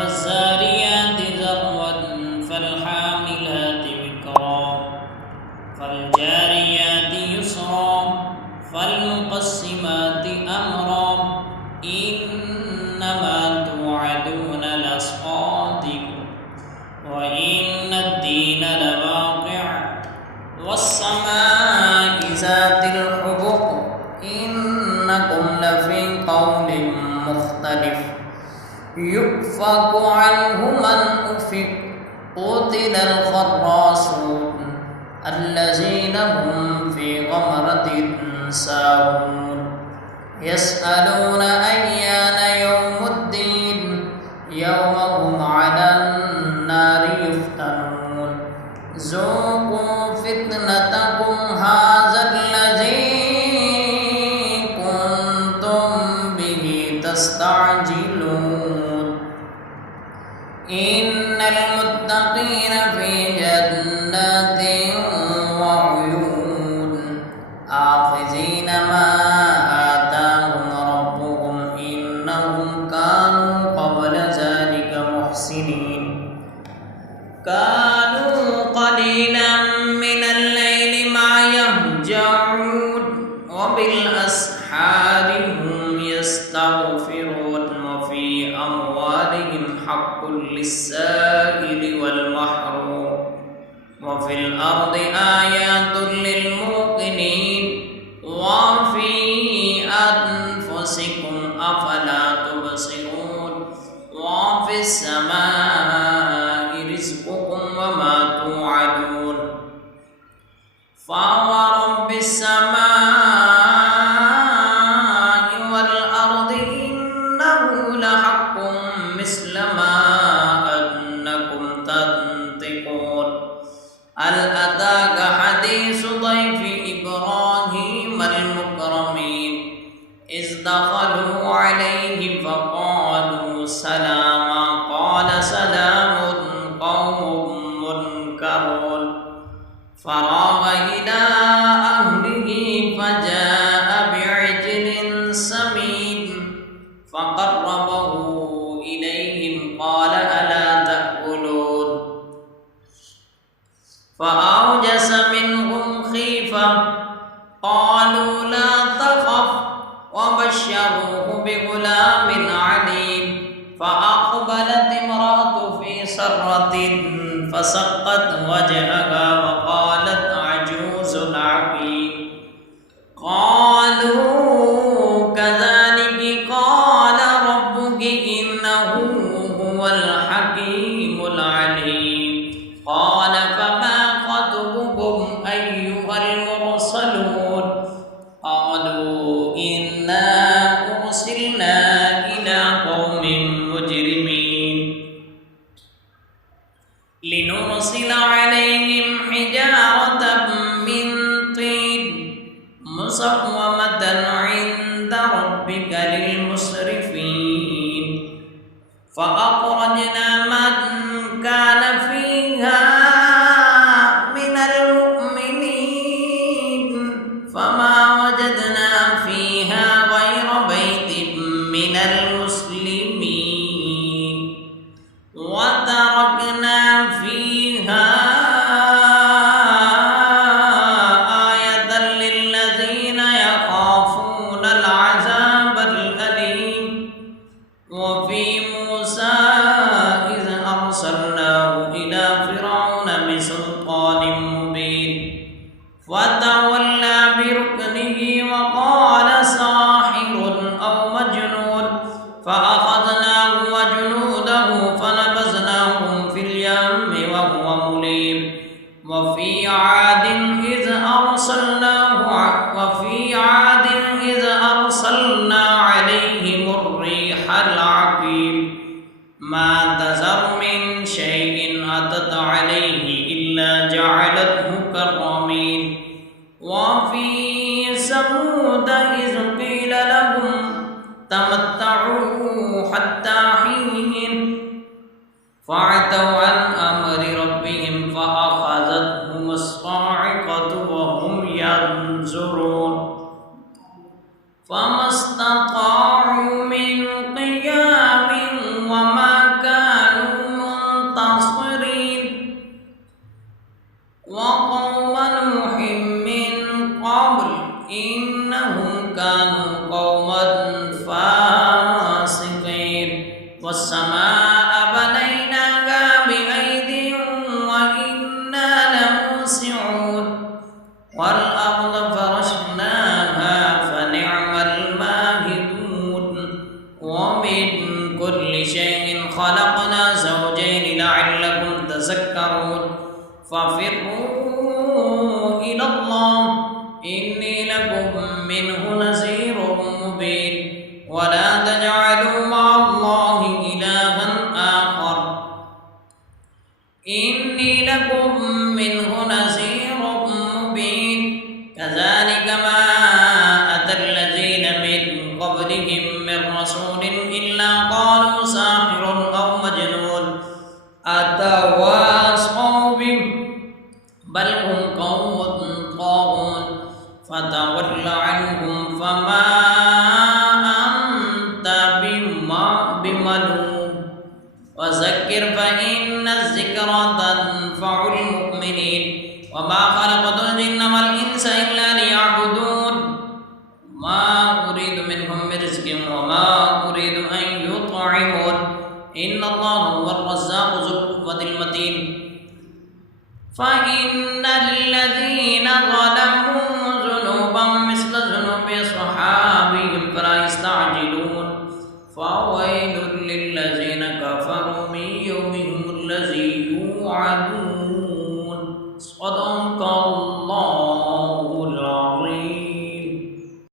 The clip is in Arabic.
فالزاريات ذروا فالحاملات وقرا فالجاريات يسرا فالمقسمات أمرا إنما توعدون لصادق وإن الدين لواقع والسماء ذات الحبق إنكم لفي قول مختلف يؤفك عنه من أفك قتل الخراصون الذين هم في غمرة ساهون يسألون أيان يوم الدين يوم هم على النار يفتنون ذوقوا فتنتكم هذا الذي كنتم به تستعجلون إن المتقين في جنات وعيون آخذين ما آتاهم ربهم إنهم كانوا قبل ذلك محسنين كانوا قليلا من الليل ما يهجعون وبالأسحار هم يستغفرون وفي أموالهم حق للسائل والمحروم وفي الأرض آيات للموقنين وفي أنفسكم أفلا تبصرون وفي السماء رزقكم وما توعدون فورب السماء والأرض إنه لحق مثل ما أنكم تنطقون هل أتاك حديث ضيف إبراهيم المكرمين إذ دخلوا عليه فقالوا سلاما قال سلام قوم منكرون فراغ إلى أهله فجاء بعجل سمين فقربه إليهم قال ألا تأكلون فأوجس منهم خيفة قالوا لا تخف وبشروه بغلام عليم فأقبلت امرأة في سرة فسقت وجهها وقالت عجوز عقيم قالوا كذلك قال ربك إنه هو الحكيم العليم قال فما خطبكم أيها المرسلون قالوا إنا أرسلنا إلى قوم مجرمين لنرسل عليهم حجارة من طين مسومة عند ربك للمسرفين فأخرجنا من كان فيها من المؤمنين فما وجدنا فيها غير بيت من المسلمين وتركنا فيها آية للذين يخافون العذاب الأليم وفي موسى إذ أرسلناه إلى فرعون بسلطان مبين فتولى بركنه وقال ساحر أو مجنون فأخذناه وجنوده فنبذناهم في اليم وهو مليم وفي عاد إذ أرسلنا عليهم الريح العقيم ما تذر من شيء أتت عليه إلا جعلته كالرميم وفي ثمود إذ قيل لهم تمتعوا حتى حين فعتوا عن أمر ربهم فأخذتهم الصاعقة وهم ينظرون فما استطاعوا من قيام وما كانوا ولا تجعلوا مع الله إلها آخر إني لكم منه نذير مبين كذلك ما أتى الذين من قبلهم من رسول إلا قالوا ساحر أو مجنون أتواصوا به بل هم قوم طاغون فتول عنهم فما أنت بملوم وذكر فإن الذكرى تنفع المؤمنين وما خلقت الجن والإنس إلا ليعبدون ما أريد منهم من رزق وما أريد أن يطعمون إن الله هو الرزاق ذو القوة المتين فإن الذين ظلموا ذنوبا